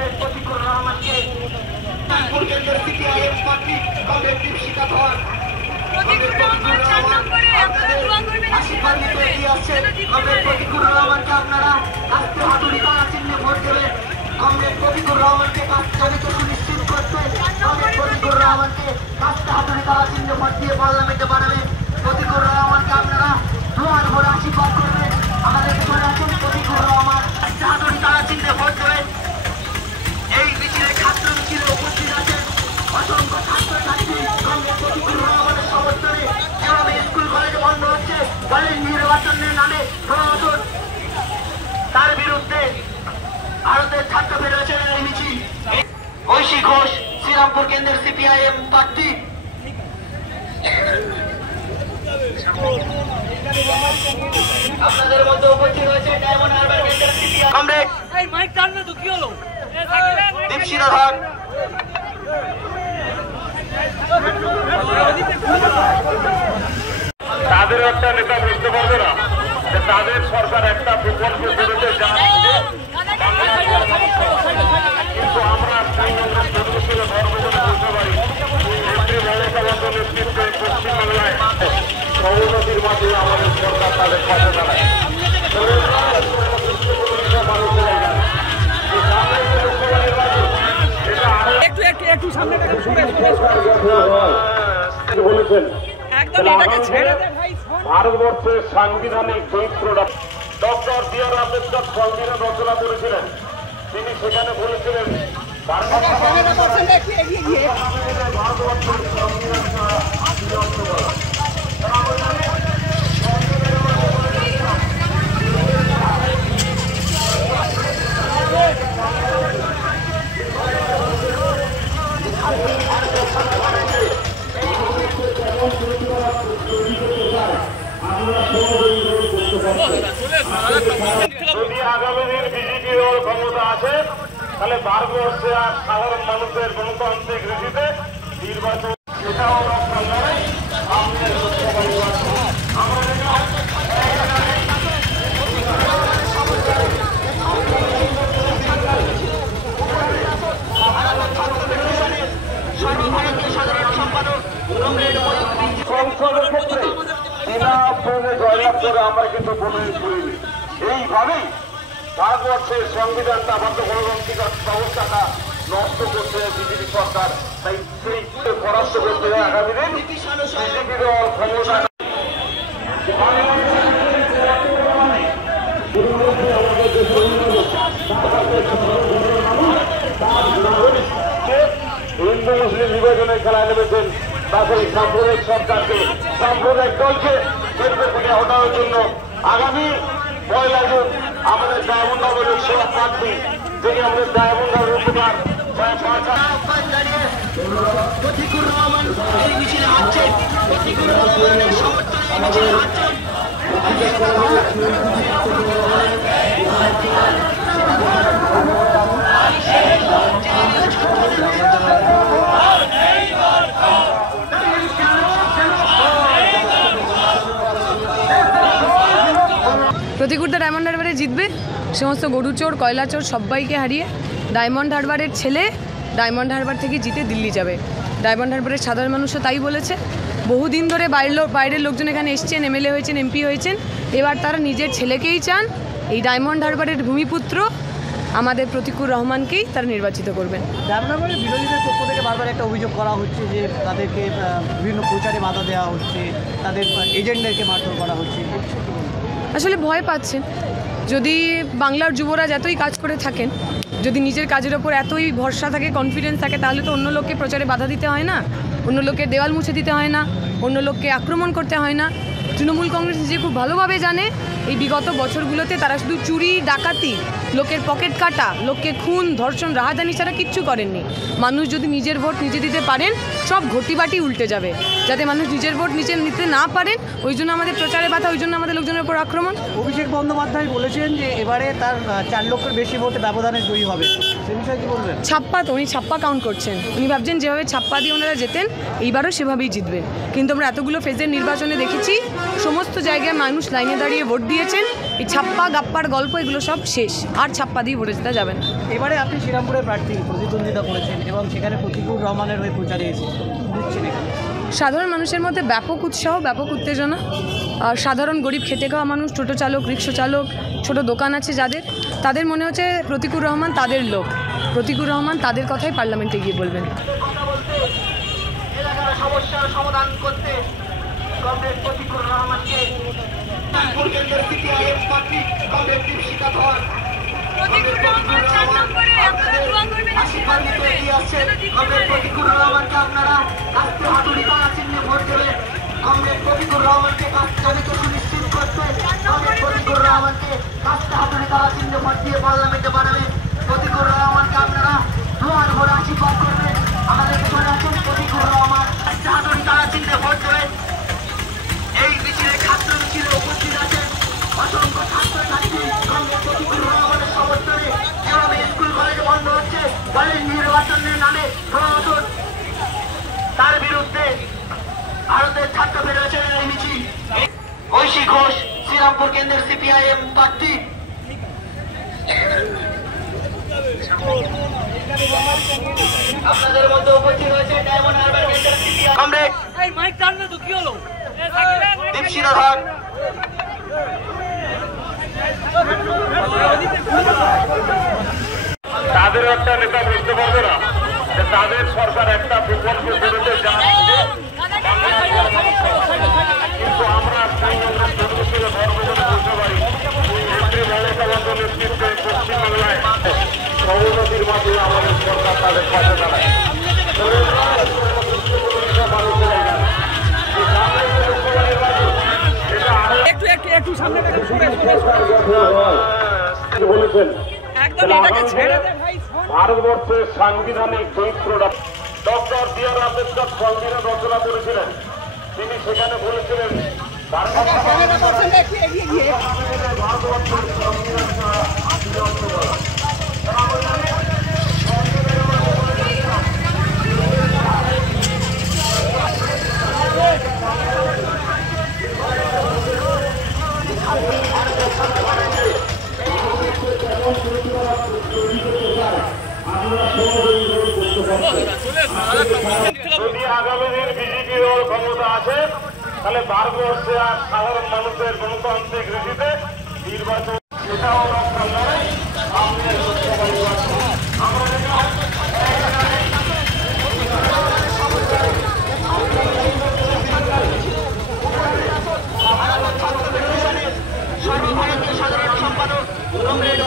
Comrade Pratikur রহমানকে আপনারা আজকে হাতুড়িকা চিহ্নে ভোট দেবেন। কমরেড প্রতিকুর রহমানকে কাজ চালিত সুনিশ্চিত করতে কমরেড প্রতিকুর রহমানকে কাজটা হাতুড়িকা চিহ্নে ভোট দিয়ে পার্লামেন্টে বানাবেন। প্রতিকুর রহমানকে আপনারা দুয়ার ভরে আশীর্বাদ করবেন। আমাদের পেছনে আছেন প্রতিকুর রহমান, কাজটা হাতুড়িকা চিহ্নে ভোট দেবেন। এই মিছিলে ছাত্র মিছিলে উপস্থিত আছেন অসংখ্য ছাত্রছাত্রী। কমরেড প্রতিকুর রহমানের সমর্থনে যেভাবে স্কুল কলেজ বন্ধ হচ্ছে, কলেজ নির্বাচনের নামে প্রহসন, তার বিরুদ্ধে ভারতের ছাত্র ফেডারেশনের এই মিছিল। ঐশী ঘোষ শ্রীরামপুর কেন্দ্রের সিপিআইএম প্রার্থী। আপনাদের মধ্যে উপস্থিত হয়েছে ডায়মন্ড হারবার কেন্দ্রের সিপিআইএম কমরেড দীপশিরা ধর। তাদের একটা নেতা বুঝতে পারবে না যে তাদের সরকার একটা প্রকল্প করেছে, কিন্তু আমরা বুঝতে পারি মমতা বন্দ্যোপাধ্যায়ের নেতৃত্বে পশ্চিমবাংলায় সহমতির মাধ্যমে আমাদের সরকার তাদের পাশে দাঁড়ায়। বলেছেন ভারতবর্ষের সাংবিধানিক চরিত্রটা ডক্টর বি আর আম্বেদকর সংবিধান রচনা করেছিলেন। তিনি সেখানে বলেছিলেন যদি আগামী দিন বিজেপি দল ক্ষমতা আছে তাহলে ভারতবর্ষে আর সাধারণ মানুষের গণতান্ত্রিক রীতিতে নির্বাচন সেটাও সংসদের ক্ষেত্রে জয়লাভ করে আমরা কিন্তু মনোনীত করিনি। এইভাবেই ভারতবর্ষের সংবিধানটা আমাদের গণতান্ত্রিক ব্যবস্থাটা নষ্ট করতে বিজেপি সরকার, তাই সেই পরাস্ত করতে হয় আগামী দিন বিজেপি দল ক্ষমতা। হিন্দু মুসলিম বিভাজনের খেলায় নেমেছেন, তাদের সাম্প্রদায়িক সরকারকে সাম্প্রদায়িক দলকে কেন্দ্র থেকে হটানোর জন্য আগামী 1 জুন আমাদের ডায়মন্ড হারবারের সেবা প্রার্থী, যিনি আমাদের ডায়মন্ড হারবার উপকার প্রতিকুর রহমান এই মিছিলে হাঁটছেন। প্রতিকুর রহমানের সমর্থনে এই মিছিলে হাঁটছেন। প্রতিকুরদা ডায়মন্ড হারবারে জিতবে। সমস্ত গরু চোর কয়লা চোর সবাইকে হারিয়ে ডায়মন্ড হারবারের ছেলে ডায়মন্ড হারবার থেকে জিতে দিল্লি যাবে। ডায়মন্ড হারবারের সাধারণ মানুষও তাই বলেছে। বহুদিন ধরে বাইরের লোকজন এখানে এসছেন, এমএলএ হয়েছেন, এমপি হয়েছেন, এবার তারা নিজের ছেলেকেই চান। এই ডায়মন্ড হারবারের ভূমিপুত্র আমাদের প্রতিকুর রহমানকেই তারা নির্বাচিত করবেন। ডায়মন্ড হারবারের বিরোধীদের পক্ষ থেকে বারবার একটা অভিযোগ করা হচ্ছে যে তাদেরকে বিভিন্ন প্রচারে বাধা দেওয়া হচ্ছে, তাদের এজেন্টদেরকে মারধর করা হচ্ছে। আসলে ভয় পাচ্ছেন। যদি বাংলার যুবরাজ এতই কাজ করে থাকেন, যদি নিজের কাজের ওপর এতই ভরসা থাকে, কনফিডেন্স থাকে, তাহলে তো অন্য লোককে প্রচারে বাধা দিতে হয় না, অন্য লোকের দেওয়াল মুছে দিতে হয় না, অন্য লোককে আক্রমণ করতে হয় না। তৃণমূল কংগ্রেস নিজে খুব ভালোভাবে জানে এই বিগত বছরগুলোতে তারা শুধু চুরি ডাকাতি, লোকের পকেট কাটা, লোককে খুন ধর্ষণ রাহাজানি ছাড়া কিচ্ছু করেননি। মানুষ যদি নিজের ভোট নিজে দিতে পারেন, সব ঘটিবাটি উল্টে যাবে। যাতে মানুষ নিজের ভোট নিজে নিতে না পারেন, ওই জন্য আমাদের প্রচারে বাধা, ওই জন্য আমাদের লোকজনের উপর আক্রমণ। অভিষেক বন্দ্যোপাধ্যায় বলেছেন যে এবারে তার 4 লক্ষের বেশি ভোটে ব্যবধানে জয়ী হবে, সে বিষয়ে কি বলবেন? ছাপ্পা তো উনি ছাপ্পা কাউন্ট করছেন। উনি ভাবছেন যেভাবে ছাপ্পা দিয়ে ওনারা যেতেন এইবারও সেভাবেই জিতবেন। কিন্তু আমরা এতগুলো ফেজের নির্বাচনে দেখেছি সমস্ত জায়গায় মানুষ লাইনে দাঁড়িয়ে ভোট দিয়েছেন, এই ছাপ্পা গাপ্পার গল্প এগুলো সব শেষ, আর ছাপ্পা দিয়ে ভরে যেতে যাবে না। এবারে আপনি শ্রীরামপুরের প্রার্থী প্রতিদ্বন্দ্বিতা করেছেন এবং সেখানে প্রতিকুর রহমানের হয়ে প্রচারে এসেছেন, বুঝছেন এখানে সাধারণ মানুষের মধ্যে ব্যাপক উৎসাহ, ব্যাপক উত্তেজনা। আর সাধারণ গরিব খেটে খাওয়া মানুষ, টোটো চালক, রিক্সা চালক, ছোট দোকান আছে যাদের, তাদের মনে হচ্ছে প্রতিকুর রহমান তাদের লোক, প্রতিকুর রহমান তাদের কথাই পার্লামেন্টে গিয়ে বলবেন। এলাকার সমস্যার সমাধান করতে কমরেড প্রতিকুর রহমানকে কমরেড দীপশিখা ধর প্রতিকুর রহমানকে আপনারা কাস্তে হাতুড়ি তারা চিহ্নে ভোট দেবেন। কমরেড প্রতিকুর রহমানকে কাজকে সুনিশ্চিত করতে কমরেড প্রতিকুর রহমানকে কাস্তে হাতুড়ি তারা চিহ্নে ভোট দিয়ে পার্লামেন্টে বানাবেন। প্রতিকুর রহমানকে আপনারা দুয়ার ভরে আশীর্বাদ করবেন। আমাদের পেছনে আছেন প্রতিকুর রহমান, কাস্তে হাতুড়ি তারা চিহ্নে ভোট দেবেন। এই মিছিলে ছাত্র মিছিলে উপস্থিত আছেন অসংখ্য ছাত্রছাত্রী। কমরেড প্রতিকুর রহমানের সমর্থনে যেভাবে স্কুল কলেজ বন্ধ হচ্ছে, কলেজ নির্বাচনের নামে প্রশাসন তার বিরুদ্ধে ভারতের ছাত্র ফেডারেশনের এই মিছিল। ঐশী ঘোষ শ্রীরামপুর কেন্দ্রের সিপিআইএম প্রার্থী। আপনাদের মধ্যে উপস্থিত হয়েছে ডায়মন্ড হারবার কেন্দ্রের সিপিআইএম কমরেড দীপশিখা ধর। তাদের একটা নেতা বলতে পারবে না যে তাদের সরকার একটা প্রকল্প করেছে যা কিন্তু আমরা ধর্মকে বলতে পারি মমতা বন্দ্যোপাধ্যায়ের নেতৃত্বে পশ্চিমবাংলায় অবনতির মাধ্যমে আমাদের সরকার তাদের পাশে দাঁড়ায়। বলেছেন ভারতবর্ষের সাংবিধানিক চরিত্রটা ডক্টর বি আর আম্বেদকর সংবিধান রচনা করেছিলেন। তিনি সেখানে বলেছিলেন যদি আগামী দিন বিজেপি দল ক্ষমতা আছে তাহলে ভারতবর্ষে আর সাধারণ মানুষের গণতান্ত্রিক রীতিতে নির্বাচন সেটাও রক্ষা নয়। সর্বভারতীয় সাধারণ সম্পাদক কমরেড